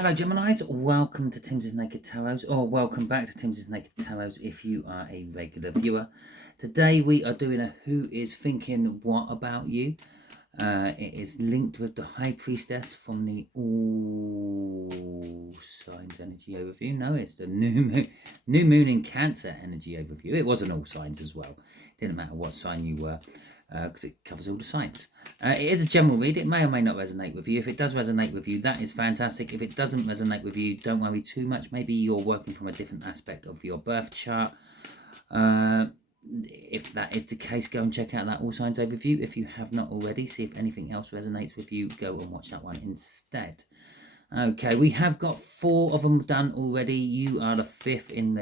Hello Geminis, welcome to Timsy Naked Tarot, or welcome back to Timsy Naked Tarot if you are a regular viewer. Today we are doing a Who is Thinking What About You. It is linked with the High Priestess from the All Signs Energy Overview. No, it's the New Moon in Cancer Energy Overview. It was an All Signs as well. It didn't matter what sign you were, because it covers all the signs. It is a general read. It may or may not resonate with you. If it does resonate with you, that is fantastic. If it doesn't resonate with you, don't worry too much. Maybe you're working from a different aspect of your birth chart. If that is the case, go and check out that All Signs Overview. If you have not already, see if anything else resonates with you. Go and watch that one instead. Okay, we have got 4 of them done already. You are the 5th in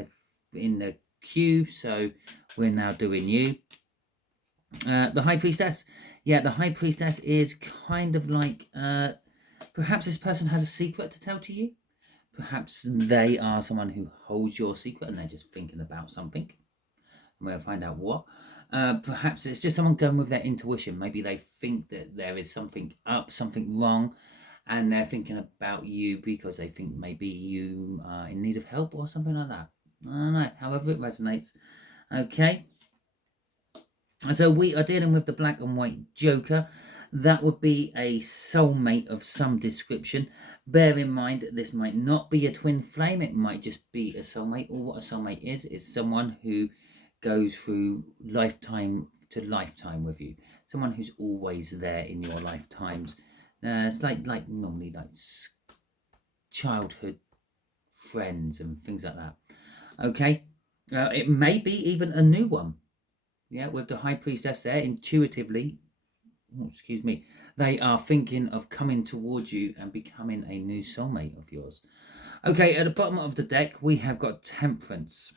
the queue, so we're now doing you. The High Priestess. Yeah, the High Priestess is kind of like, perhaps this person has a secret to tell to you. Perhaps they are someone who holds your secret and they're just thinking about something. We'll find out what. Perhaps it's just someone going with their intuition. Maybe they think that there is something up, something wrong, and they're thinking about you because they think maybe you are in need of help or something like that. I don't know, however it resonates. Okay. So we are dealing with the black and white joker. That would be a soulmate of some description. Bear in mind that this might not be a twin flame. It might just be a soulmate. Or what a soulmate is someone who goes through lifetime to lifetime with you. Someone who's always there in your lifetimes. It's like normally like childhood friends and things like that. Okay. It may be even a new one. Yeah, with the High Priestess there, intuitively, they are thinking of coming towards you and becoming a new soulmate of yours. Okay, at the bottom of the deck, we have got Temperance.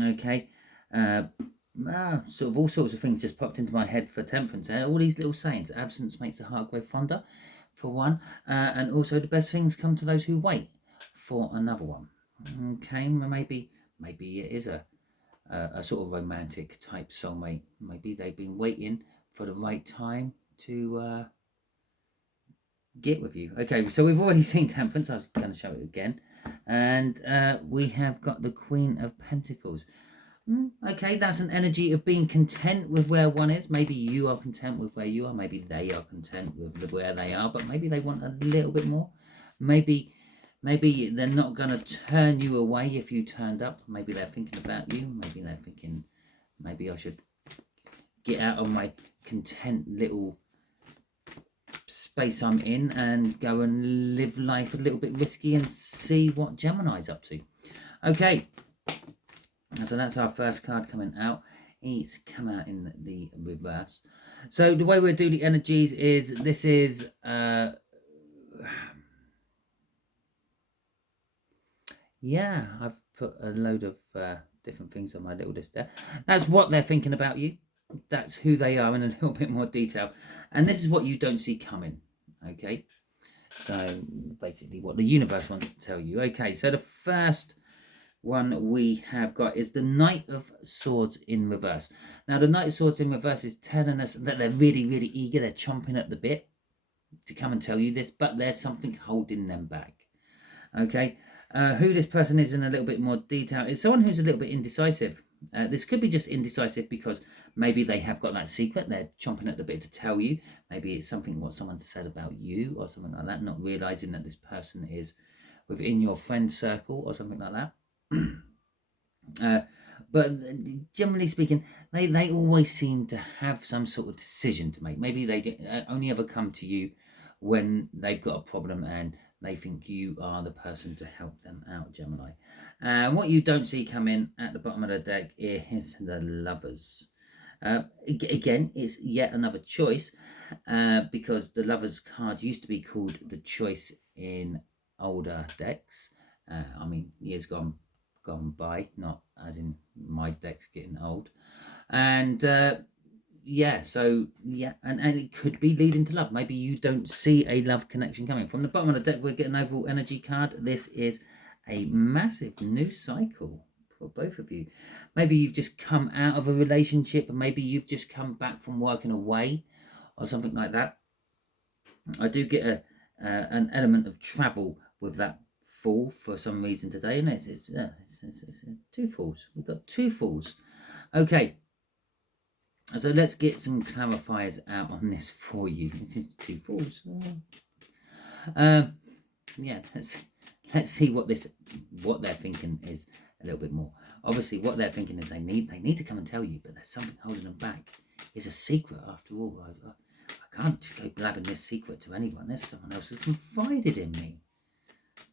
Okay, sort of all sorts of things just popped into my head for Temperance. All these little sayings: absence makes the heart grow fonder, for one, and also the best things come to those who wait, for another one. Okay, maybe it is a sort of romantic type soulmate. Maybe they've been waiting for the right time to get with you. Okay, so we've already seen Temperance. I was going to show it again. And we have got the Queen of Pentacles. Okay, that's an energy of being content with where one is. Maybe you are content with where you are. Maybe they are content with where they are. But maybe they want a little bit more. Maybe they're not going to turn you away if you turned up. Maybe they're thinking about you. Maybe they're thinking, maybe I should get out of my content little space I'm in and go and live life a little bit risky and see what Gemini's up to. Okay, so that's our first card coming out. It's come out in the reverse. So the way we'll do the energies is, this is... yeah, I've put a load of different things on my little list there. That's what they're thinking about you. That's who they are in a little bit more detail. And this is what you don't see coming. Okay. So basically what the universe wants to tell you. Okay, so the first one we have got is the Knight of Swords in reverse. Now the Knight of Swords in reverse is telling us that they're really, really eager. They're chomping at the bit to come and tell you this, but there's something holding them back. Okay. Who this person is in a little bit more detail is someone who's a little bit indecisive. This could be just indecisive because maybe they have got that secret. They're chomping at the bit to tell you. Maybe it's something what someone said about you or something like that, not realizing that this person is within your friend circle or something like that. But generally speaking, they always seem to have some sort of decision to make. Maybe they only ever come to you when they've got a problem and they think you are the person to help them out, Gemini. And what you don't see come in at the bottom of the deck is the Lovers. Again, it's yet another choice, because the Lovers card used to be called the Choice in older decks. I mean, years gone by, not as in my deck's getting old. And yeah, so yeah, and it could be leading to love. Maybe you don't see a love connection coming. From the bottom of the deck, we're getting an overall energy card. This is a massive new cycle for both of you. Maybe you've just come out of a relationship, or maybe you've just come back from working away or something like that. I do get an element of travel with that Fool for some reason today, and it's 2 Fools. We've got 2 Fools. Okay, so let's get some clarifiers out on this for you. This is 2 Fools. Yeah, let's see what they're thinking is a little bit more. Obviously, what they're thinking is they need to come and tell you, but there's something holding them back. It's a secret after all. I can't just go blabbing this secret to anyone. There's someone else who confided in me.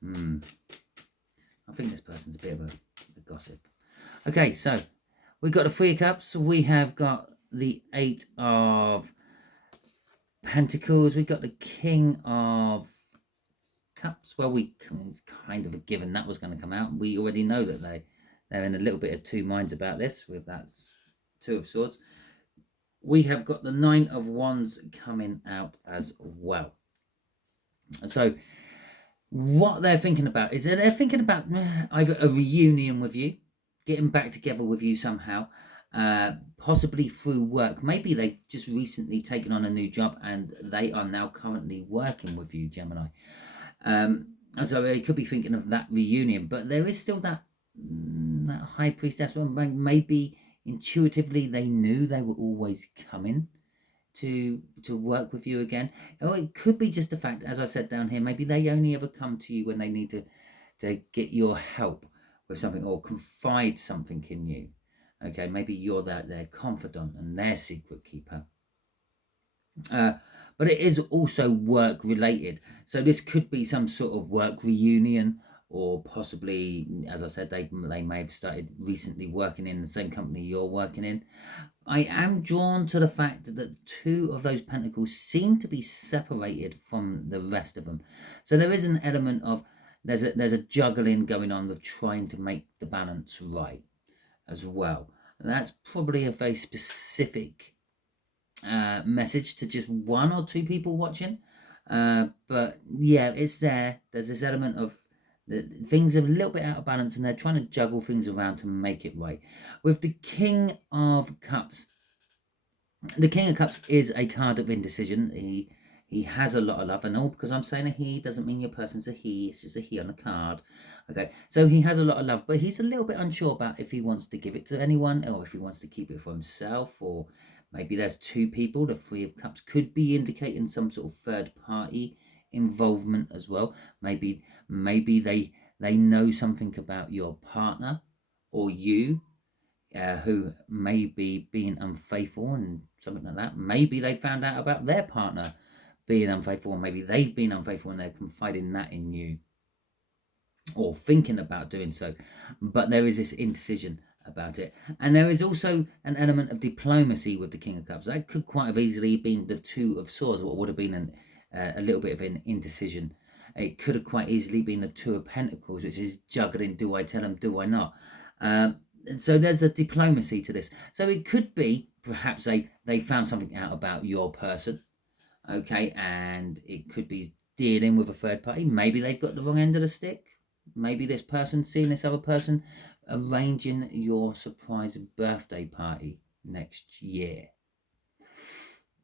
I think this person's a bit of a gossip. Okay, so we've got the 3 of Cups. We have got the 8 of Pentacles. We've got the King of Cups. Well, it's kind of a given that was going to come out. We already know that they're in a little bit of 2 minds about this with that 2 of Swords. We have got the 9 of Wands coming out as well. So what they're thinking about is that they're thinking about either a reunion with you, getting back together with you somehow, possibly through work. Maybe they've just recently taken on a new job and they are now currently working with you, Gemini. So they could be thinking of that reunion, but there is still that High Priestess one. Maybe intuitively they knew they were always coming to work with you again, or it could be just the fact, as I said down here, maybe they only ever come to you when they need to get your help with something or confide something in you. Okay, maybe you're their confidant and their secret keeper. But it is also work related, so this could be some sort of work reunion, or possibly, as I said, they may have started recently working in the same company you're working in. I am drawn to the fact that 2 of those pentacles seem to be separated from the rest of them. So there is an element of there's a juggling going on with trying to make the balance right as well. And that's probably a very specific message to just 1 or 2 people watching. But yeah, it's there. There's this element of things are a little bit out of balance and they're trying to juggle things around to make it right. With the King of Cups, the King of Cups is a card of indecision. He has a lot of love, and all because I'm saying a he doesn't mean your person's a he. It's just a he on a card. Okay, so he has a lot of love, but he's a little bit unsure about if he wants to give it to anyone or if he wants to keep it for himself, or maybe there's 2 people. The 3 of Cups could be indicating some sort of third party involvement as well. Maybe they know something about your partner or you, who may be being unfaithful and something like that. Maybe they found out about their partner being unfaithful, or maybe they've been unfaithful and they're confiding that in you, or thinking about doing so. But there is this indecision about it, and there is also an element of diplomacy with the King of Cups. That could quite have easily been the 2 of Swords, what would have been a little bit of an indecision. It could have quite easily been the 2 of Pentacles, which is juggling, do I tell them, do I not? So there's a diplomacy to this. So it could be perhaps they found something out about your person, okay, and it could be dealing with a third party. Maybe they've got the wrong end of the stick. Maybe this person seeing this other person arranging your surprise birthday party next year.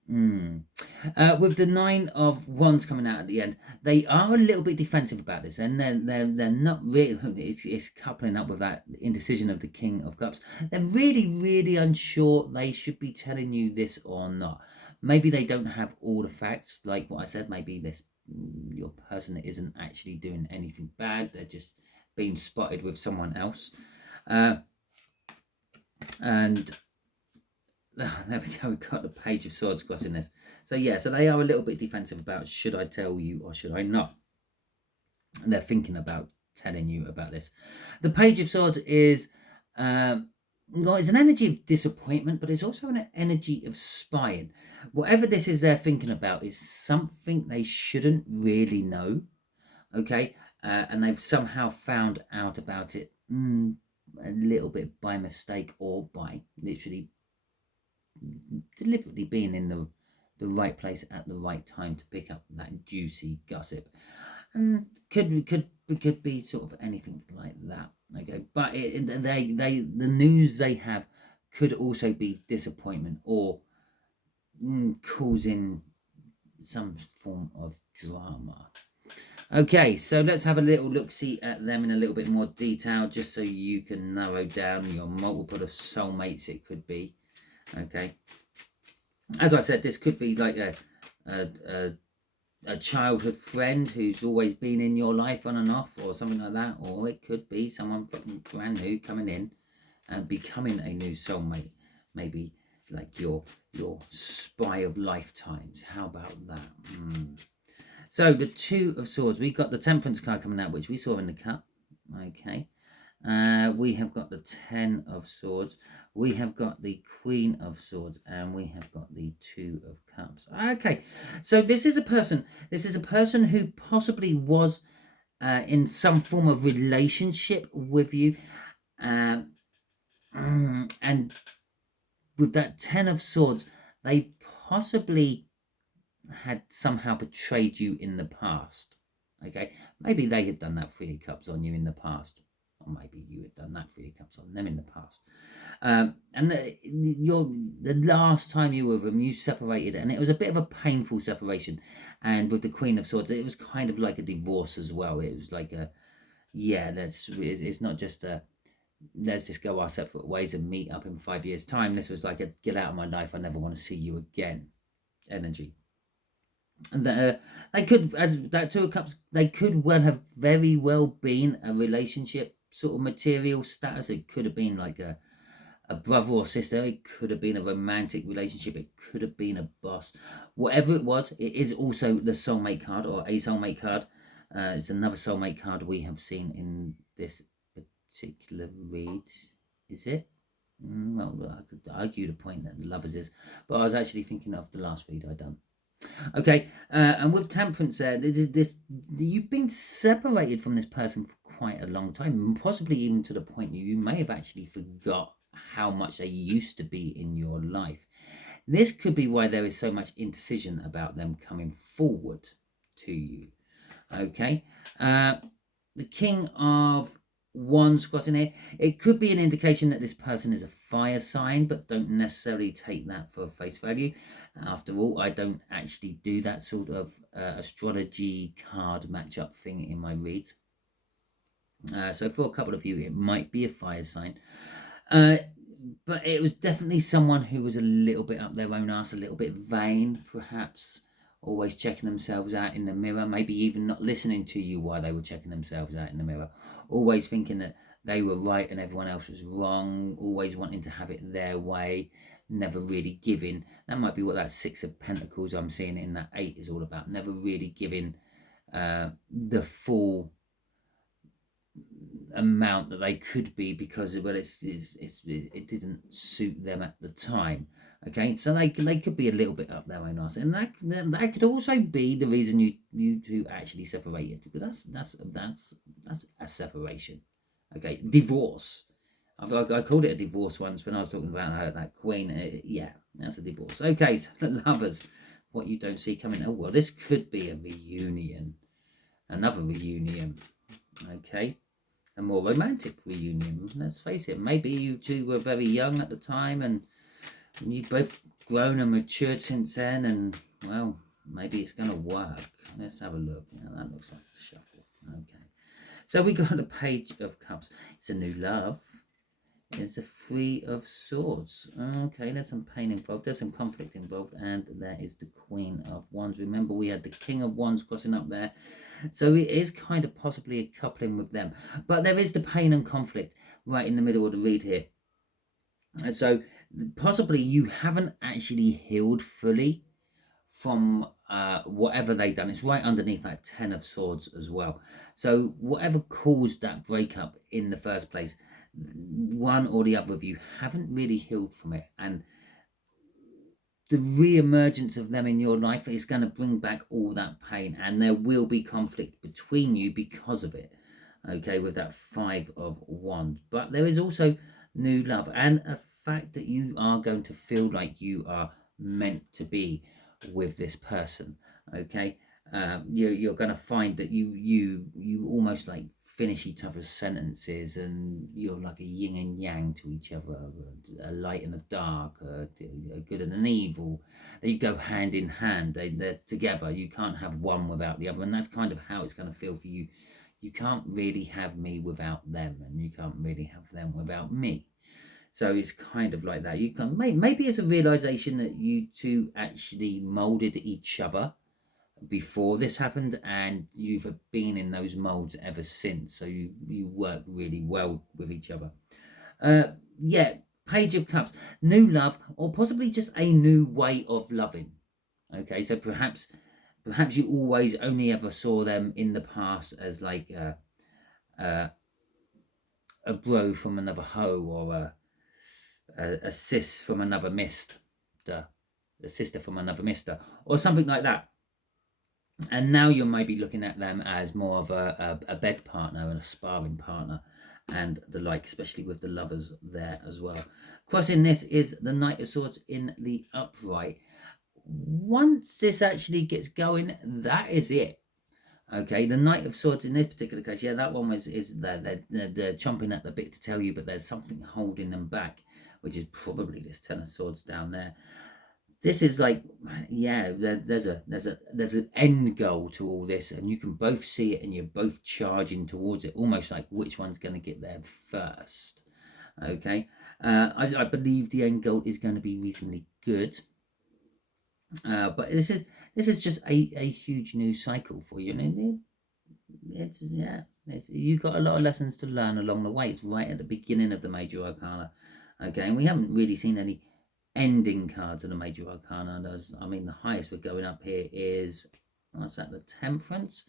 With the 9 of Wands coming out at the end, they are a little bit defensive about this, and they're not really. It's coupling up with that indecision of the King of Cups. They're really unsure they should be telling you this or not. Maybe they don't have all the facts, like what I said. Maybe your person isn't actually doing anything bad. They're just being spotted with someone else, and there we go, we've got the Page of Swords crossing this. So yeah, so they are a little bit defensive about, should I tell you or should I not? And they're thinking about telling you about this. The Page of Swords is it's an energy of disappointment, but it's also an energy of spying. Whatever this is they're thinking about is something they shouldn't really know, okay? And they've somehow found out about it a little bit by mistake, or by literally deliberately being in the right place at the right time to pick up that juicy gossip. And could be sort of anything like that, okay? But the news they have could also be disappointment, or causing some form of drama. Okay, so let's have a little look-see at them in a little bit more detail, just so you can narrow down your multiple of soulmates it could be. Okay, as I said, this could be like a childhood friend who's always been in your life on and off, or something like that, or it could be someone brand new coming in and becoming a new soulmate, maybe like your spy of lifetimes. How about that? So the Two of Swords, we got the Temperance card coming out, which we saw in the cup. Okay, we have got the Ten of Swords, we have got the Queen of Swords, and we have got the Two of Cups. Okay, so this is a person who possibly was in some form of relationship with you, and with that Ten of Swords, they possibly had somehow betrayed you in the past. Okay, maybe they had done that Three of Cups on you in the past, or maybe you had done that Three of Cups on them in the past. And the last time you were with them, you separated, and it was a bit of a painful separation. And with the Queen of Swords, it was kind of like a divorce as well. It was like it's not just a let's just go our separate ways and meet up in 5 years' time. This was like a get out of my life, I never want to see you again energy. And they could, as that Two of Cups, they could very well been a relationship sort of material status. It could have been like a brother or sister. It could have been a romantic relationship. It could have been a boss. Whatever it was, it is also the soulmate card, or a soulmate card. It's another soulmate card we have seen in this particular read. Is it? Well, I could argue the point that lovers is, but I was actually thinking of the last read I done. Okay, and with Temperance there, you've been separated from this person for quite a long time, possibly even to the point you may have actually forgot how much they used to be in your life. This could be why there is so much indecision about them coming forward to you. Okay, the King of Wands crossing here, it could be an indication that this person is a fire sign, but don't necessarily take that for face value. After all, I don't actually do that sort of astrology card matchup thing in my reads. So for a couple of you, it might be a fire sign. But it was definitely someone who was a little bit up their own arse, a little bit vain, perhaps, always checking themselves out in the mirror, maybe even not listening to you while they were checking themselves out in the mirror, always thinking that they were right and everyone else was wrong, always wanting to have it their way, never really giving. That might be what that Six of Pentacles I'm seeing in that Eight is all about, never really giving the full amount that they could be, because it didn't suit them at the time. Okay, so they could be a little bit up their own arse, and that could also be the reason you two actually separated, because that's a separation. Okay, divorce. I called it a divorce once when I was talking about that Queen. Yeah, that's a divorce. Okay, so the lovers, what you don't see coming. Oh well, this could be a reunion, another reunion. Okay. A more romantic reunion. Let's face it, maybe you two were very young at the time and you've both grown and matured since then, and well, maybe it's going to work. Let's have a look. Yeah, that looks like a shuffle. Okay, so we got a Page of Cups. It's a new love. It's a Three of Swords. Okay, there's some pain involved, there's some conflict involved, and there is the Queen of Wands. Remember, we had the King of Wands crossing up there. So it is kind of possibly a coupling with them. But there is the pain and conflict right in the middle of the read here. And so possibly you haven't actually healed fully from whatever they've done. It's right underneath that Ten of Swords as well. So whatever caused that breakup in the first place, one or the other of you haven't really healed from it. And the re-emergence of them in your life is going to bring back all that pain, and there will be conflict between you because of it. Okay, with that Five of Wands. But there is also new love, and a fact that you are going to feel like you are meant to be with this person. Okay, you're going to find that you almost like finish each other's sentences, and you're like a yin and yang to each other, a light and a dark, a good and an evil. They go hand in hand. They're together. You can't have one without the other, and that's kind of how it's going to feel for you. You can't really have me without them, and you can't really have them without me. So it's kind of like that. You can maybe it's a realization that you two actually molded each other before this happened, and you've been in those molds ever since. So you work really well with each other. Yeah, Page of Cups, new love, or possibly just a new way of loving. Okay, so perhaps you always only ever saw them in the past as like a bro from another hoe, or a sis from another mister, a sister from another mister, or something like that. And now you're maybe looking at them as more of a bed partner and a sparring partner and the like, especially with the lovers there as well. Crossing this is the Knight of Swords in the upright. Once this actually gets going, that is it. Okay, the Knight of Swords in this particular case, yeah, that one they're chomping at the bit to tell you, but there's something holding them back, which is probably this Ten of Swords down there. This is like, yeah, there's an end goal to all this, and you can both see it, and you're both charging towards it, almost like which one's going to get there first. Okay, I believe the end goal is going to be reasonably good, but this is just a huge new cycle for you, and you've got a lot of lessons to learn along the way. It's right at the beginning of the Major Arcana, okay, and we haven't really seen any ending cards of the Major Arcana. I mean, the highest we're going up here is, what's that, the Temperance,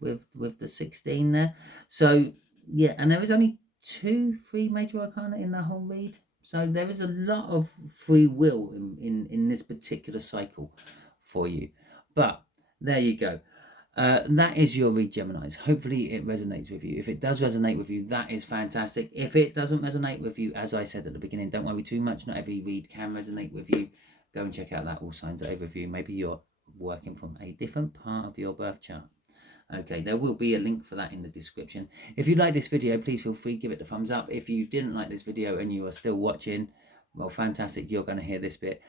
with the 16 there. So yeah, and there is only 2-3 Major Arcana in the whole read, so there is a lot of free will in this particular cycle for you. But there you go. That is your read, Geminis. Hopefully it resonates with you. If it does resonate with you, that is fantastic. If it doesn't resonate with you, as I said at the beginning, don't worry too much. Not every read can resonate with you. Go and check out that All Signs Overview. Maybe you're working from a different part of your birth chart. Okay, there will be a link for that in the description. If you like this video, please feel free, give it a thumbs up. If you didn't like this video and you are still watching, well, fantastic, you're going to hear this bit.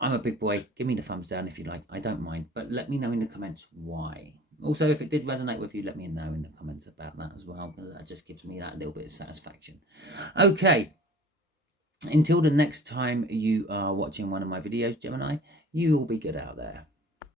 I'm a big boy. Give me the thumbs down if you like. I don't mind. But let me know in the comments why. Also, if it did resonate with you, let me know in the comments about that as well, because that just gives me that little bit of satisfaction. Okay. Until the next time you are watching one of my videos, Gemini, you will be good out there.